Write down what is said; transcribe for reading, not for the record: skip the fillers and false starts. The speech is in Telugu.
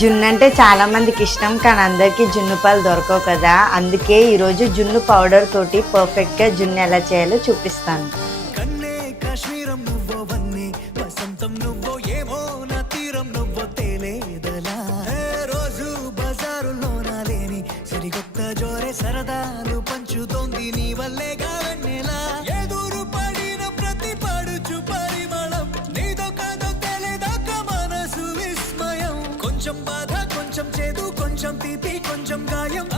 జున్ను అంటే చాలా మందికి ఇష్టం, కానీ అందరికీ జున్ను పాలు దొరకవు కదా. అందుకే ఈరోజు జున్ను పౌడర్ తోటి పర్ఫెక్ట్గా జున్ను ఎలా చేయాలో చూపిస్తాను. కన్నే కాశ్మీరం నువ్వో వన్నే వసంతం నువ్వో ఏమో నా తీరం నువ్వో తేలేదలా రోజు బజారులో నా లేని సరికొత్త జోరే సరదాలు పంచుతోంది నీ వల్లేగా వెన్నెలా ఎదురు పడిన ప్రతి పడుచు పరిమళం నీదో కాదో తెలియదాకా మనసు విస్మయం కొంచెం బాధ కొంచెం చేదు కొంచెం తీపి కొంచెం గాయం